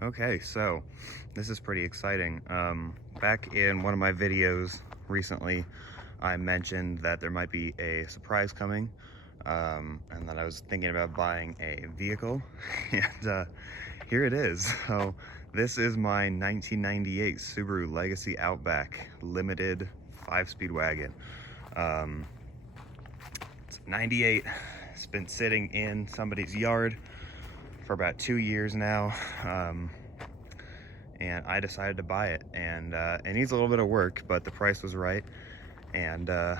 Okay, so this is pretty exciting. Back in one of my videos recently, I mentioned that there might be a surprise coming, and that I was thinking about buying a vehicle, and here it is. So this is my 1998 Subaru Legacy Outback limited 5-speed wagon. It's 98. It's been sitting in somebody's yard for about 2 years now, and I decided to buy it, and it needs a little bit of work, but the price was right, and I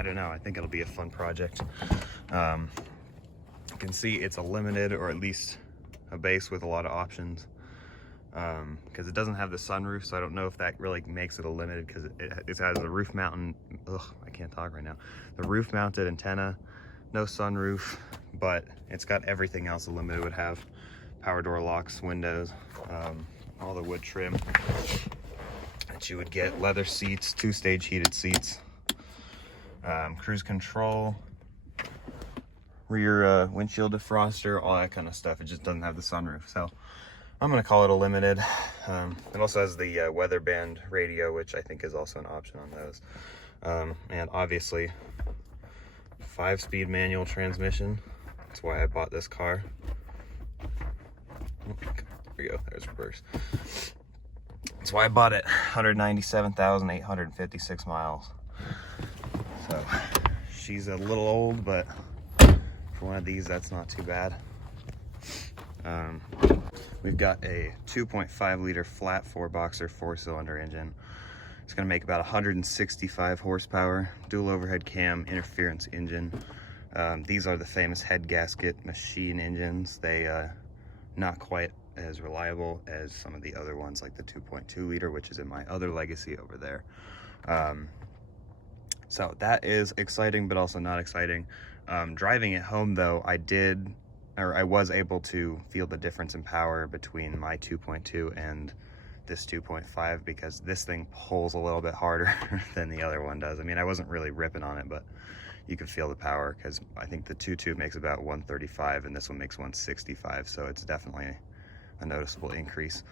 don't know, I think it'll be a fun project. You can see it's a limited, or at least a base with a lot of options, because it doesn't have the sunroof, so I don't know if that really makes it a limited, because it has the roof mounted, I can't talk right now, the roof mounted antenna, no sunroof, but it's got everything else a limited would have. Power door locks, windows, all the wood trim that you would get, leather seats, 2-stage heated seats, cruise control, rear windshield defroster, all that kind of stuff. It just doesn't have the sunroof, so I'm gonna call it a limited. It also has the weather band radio, which I think is also an option on those, and obviously 5-speed manual transmission. That's why I bought this car. There we go, there's reverse. That's why I bought it. 197,856 miles. So she's a little old, but for one of these, that's not too bad. We've got a 2.5 liter flat 4-boxer 4-cylinder engine. It's gonna make about 165 horsepower, dual overhead cam, interference engine. These are the famous head gasket machine engines. They not quite as reliable as some of the other ones, like the 2.2 liter, which is in my other Legacy over there. So that is exciting, but also not exciting. Driving it home though, I was able to feel the difference in power between my 2.2 and this 2.5, because this thing pulls a little bit harder than the other one does. I mean, I wasn't really ripping on it, but you could feel the power, because I think the 2.2 makes about 135 and this one makes 165, so it's definitely a noticeable increase.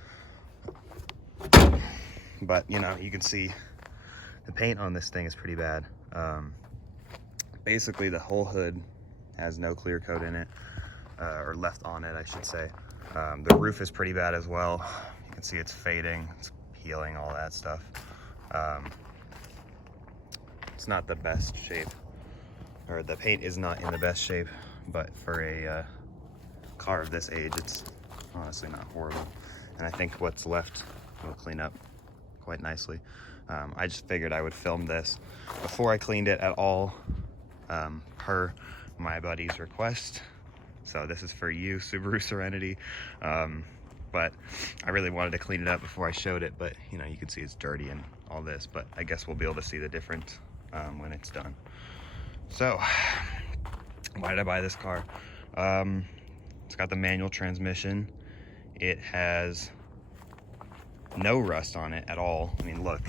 But you know, you can see the paint on this thing is pretty bad. Basically the whole hood has no clear coat in it, or left on it, I should say. The roof is pretty bad as well. You can see it's fading, it's peeling, all that stuff. It's not the best shape, or the paint is not in the best shape, but for a car of this age, it's honestly not horrible. And I think what's left will clean up quite nicely. I just figured I would film this before I cleaned it at all, per my buddy's request. So this is for you, Subaru Serenity. But I really wanted to clean it up before I showed it, but you know, you can see it's dirty and all this, but I guess we'll be able to see the difference when it's done. So why did I buy this car? It's got the manual transmission. It has no rust on it at all. I mean, look,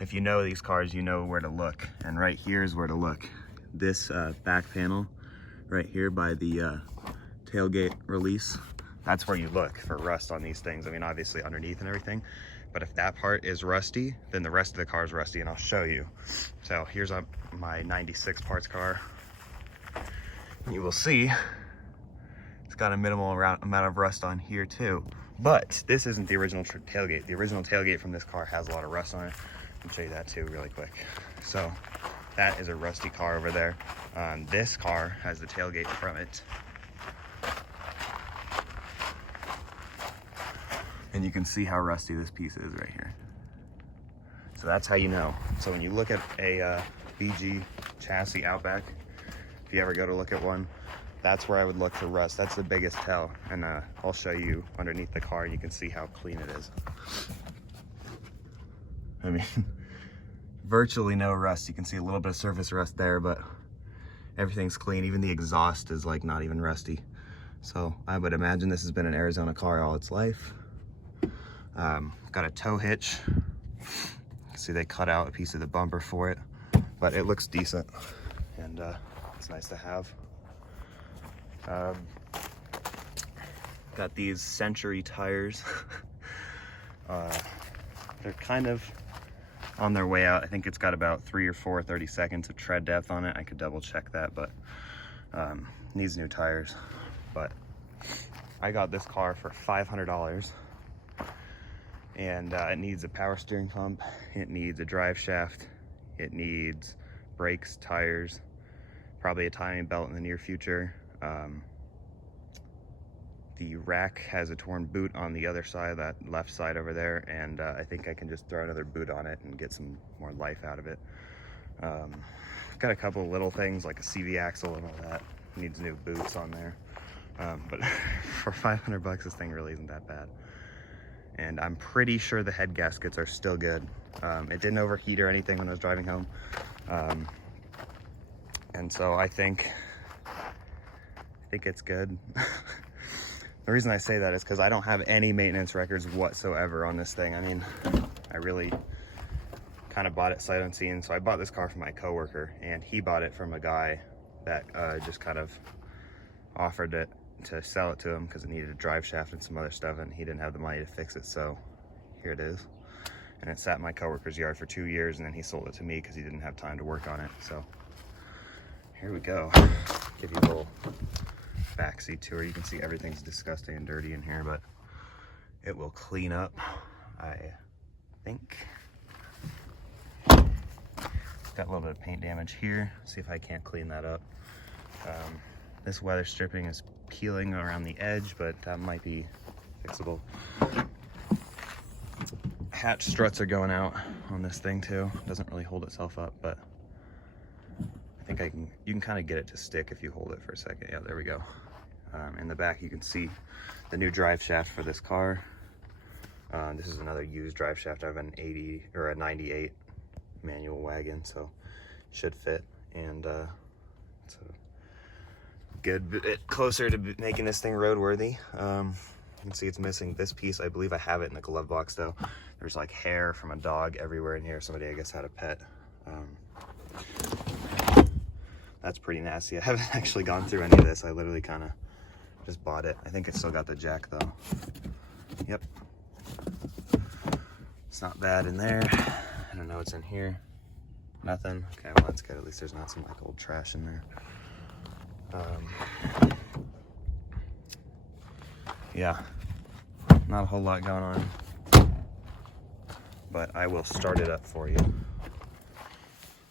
if you know these cars, you know where to look, and right here is where to look. This back panel right here by the tailgate release, that's where you look for rust on these things. I mean, obviously underneath and everything, but if that part is rusty, then the rest of the car is rusty, and I'll show you. So here's my 96 parts car. You will see it's got a minimal amount of rust on here too, but this isn't the original tailgate. The original tailgate from this car has a lot of rust on it. I'll show you that too really quick. So that is a rusty car over there. This car has the tailgate from it, and you can see how rusty this piece is right here. So that's how you know. So when you look at a BG chassis Outback, if you ever go to look at one, that's where I would look for rust. That's the biggest tell, and I'll show you underneath the car. You can see how clean it is. I mean, virtually no rust. You can see a little bit of surface rust there, but everything's clean. Even the exhaust is like not even rusty. So I would imagine this has been an Arizona car all its life. Got a tow hitch. See, they cut out a piece of the bumper for it, but it looks decent, and it's nice to have. Got these Century tires. They're kind of on their way out. I think it's got about 3 or 4 30-seconds of tread depth on it. I could double check that, but needs new tires. But I got this car for $500, and it needs a power steering pump, it needs a drive shaft, it needs brakes, tires, probably a timing belt in the near future. The rack has a torn boot on the other side, that left side over there, and I think I can just throw another boot on it and get some more life out of it. Got a couple of little things like a CV axle and all that. Needs new boots on there. But for $500, this thing really isn't that bad. And I'm pretty sure the head gaskets are still good. It didn't overheat or anything when I was driving home. And so I think it's good. The reason I say that is because I don't have any maintenance records whatsoever on this thing. I mean, I really kind of bought it sight unseen. So I bought this car from my coworker, and he bought it from a guy that just kind of offered it to sell it to him because it needed a drive shaft and some other stuff, and he didn't have the money to fix it. So here it is. And it sat in my coworker's yard for 2 years, and then he sold it to me because he didn't have time to work on it. So here we go. Give you a little backseat tour. You can see everything's disgusting and dirty in here, but it will clean up, I think. Got a little bit of paint damage here. See if I can't clean that up. This weather stripping is peeling around the edge, but that might be fixable. Hatch struts are going out on this thing too. Doesn't really hold itself up, but I think you can kind of get it to stick if you hold it for a second. Yeah, there we go. In the back, you can see the new drive shaft for this car. This is another used drive shaft. I have an 80 or a 98 manual wagon, so should fit. And it's a good bit closer to making this thing roadworthy. You can see it's missing this piece. I believe I have it in the glove box though. There's like hair from a dog everywhere in here. Somebody, I guess, had a pet. That's pretty nasty. I haven't actually gone through any of this. I literally kind of just bought it. I think it's still got the jack though. Yep. It's not bad in there. I don't know what's in here. Nothing. Okay, well that's good. At least there's not some like old trash in there. Yeah, not a whole lot going on, but I will start it up for you.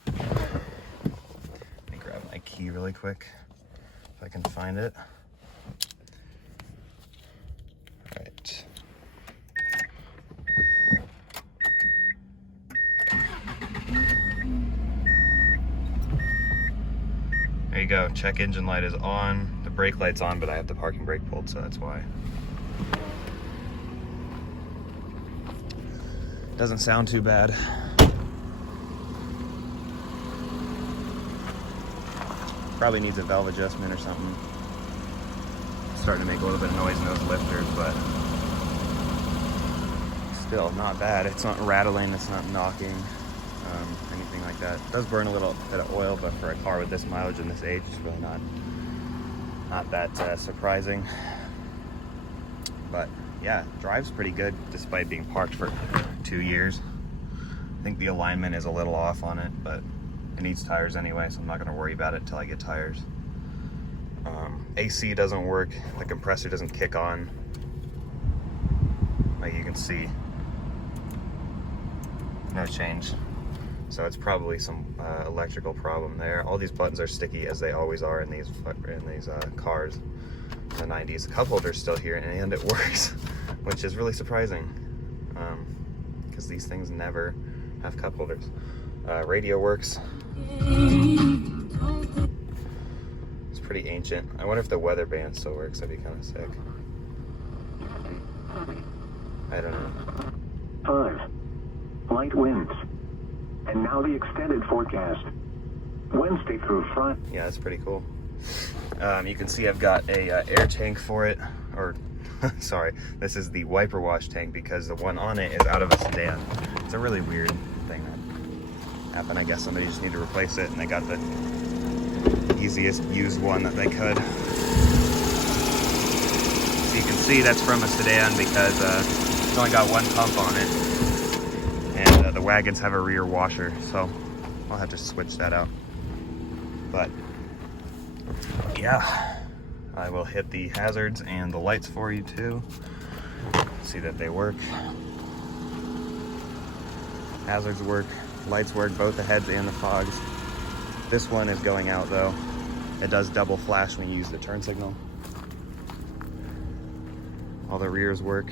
Let me grab my key really quick if I can find it. All right. There you go. Check engine light is on. The brake light's on, but I have the parking brake pulled, so that's why. Doesn't sound too bad. Probably needs a valve adjustment or something. Starting to make a little bit of noise in those lifters, but still not bad. It's not rattling, it's not knocking, anything like that. It does burn a little bit of oil, but for a car with this mileage and this age, it's really not that surprising. But yeah, drives pretty good despite being parked for 2 years. I think the alignment is a little off on it, but it needs tires anyway, so I'm not going to worry about it until I get tires. AC doesn't work, the compressor doesn't kick on. Like you can see, no change. So it's probably some electrical problem there. All these buttons are sticky, as they always are in these cars in the 90s. The cup holder's still here, and it works, which is really surprising, because these things never have cup holders. Radio works. It's pretty ancient. I wonder if the weather band still works. That'd be kind of sick. I don't know. 5. Light winds. And now the extended forecast. Wednesday through Friday. Yeah, that's pretty cool. You can see I've got a air tank for it, or sorry, this is the wiper wash tank because the one on it is out of a sedan. It's a really weird thing that happened. I guess somebody just needed to replace it, and they got the easiest used one that they could. See, you can see, that's from a sedan because it's only got one pump on it. And the wagons have a rear washer, so I'll have to switch that out. But yeah, I will hit the hazards and the lights for you too. See that they work. Hazards work, lights work, both the heads and the fogs. This one is going out though. It does double flash when you use the turn signal. All the rears work.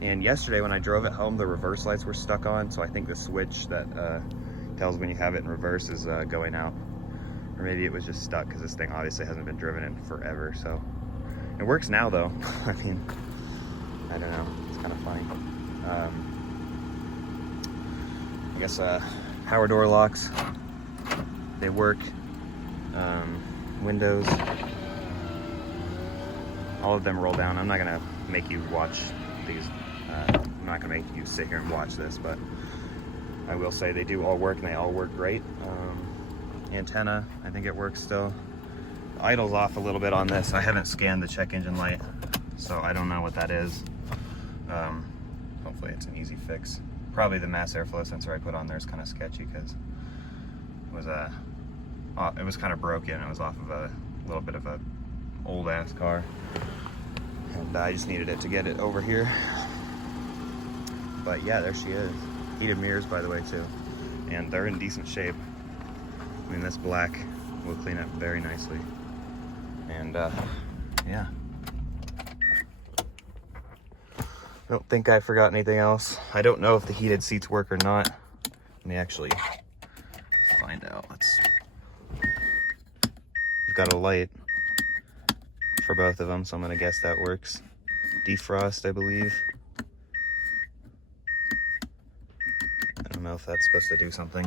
And yesterday when I drove it home, the reverse lights were stuck on, so I think the switch that tells when you have it in reverse is going out. Or maybe it was just stuck because this thing obviously hasn't been driven in forever, so. It works now though. I mean, I don't know, it's kind of funny. I guess power door locks, they work. Windows, all of them roll down. I'm not gonna make you watch these. I'm not gonna make you sit here and watch this, but I will say they do all work and they all work great. Antenna, I think it works still. Idle's off a little bit on this. I haven't scanned the check engine light, so I don't know what that is. Hopefully it's an easy fix. Probably the mass airflow sensor I put on there is kind of sketchy because it was kind of broken. It was off of a little bit of a old ass car, and I just needed it to get it over here. But yeah, there she is. Heated mirrors, by the way, too, and they're in decent shape. I mean, this black will clean up very nicely, and yeah. I don't think I forgot anything else. I don't know if the heated seats work or not. Let me actually find out. We've got a light for both of them, so I'm gonna guess that works. Defrost, I believe. I don't know if that's supposed to do something.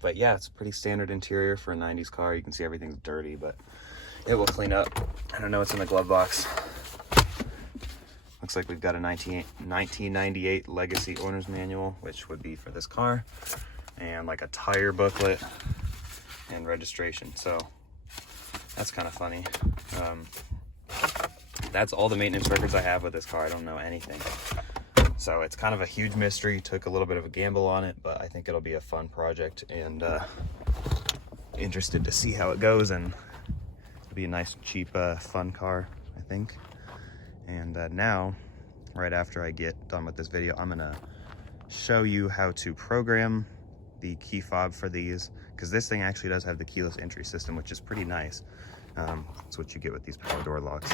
But yeah, it's a pretty standard interior for a 90s car. You can see everything's dirty, but it will clean up. I don't know what's in the glove box. Looks like we've got a 1998 Legacy owner's manual, which would be for this car, and like a tire booklet and registration. So that's kind of funny. That's all the maintenance records I have with this car. I don't know anything. So it's kind of a huge mystery. Took a little bit of a gamble on it, but I think it'll be a fun project, and interested to see how it goes. And it'll be a nice, cheap, fun car, I think. And now, right after I get done with this video, I'm gonna show you how to program the key fob for these, because this thing actually does have the keyless entry system, which is pretty nice. That's what you get with these power door locks.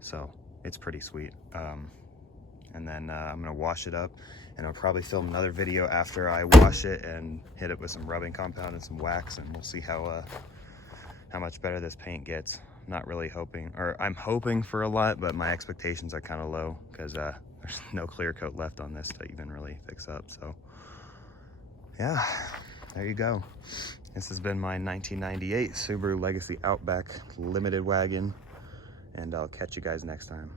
So it's pretty sweet. And then I'm gonna wash it up, and I'll probably film another video after I wash it and hit it with some rubbing compound and some wax, and we'll see how much better this paint gets. Not really hoping, or I'm hoping for a lot, but my expectations are kind of low because there's no clear coat left on this to even really fix up. So yeah, there you go. This has been my 1998 Subaru Legacy Outback limited wagon, and I'll catch you guys next time.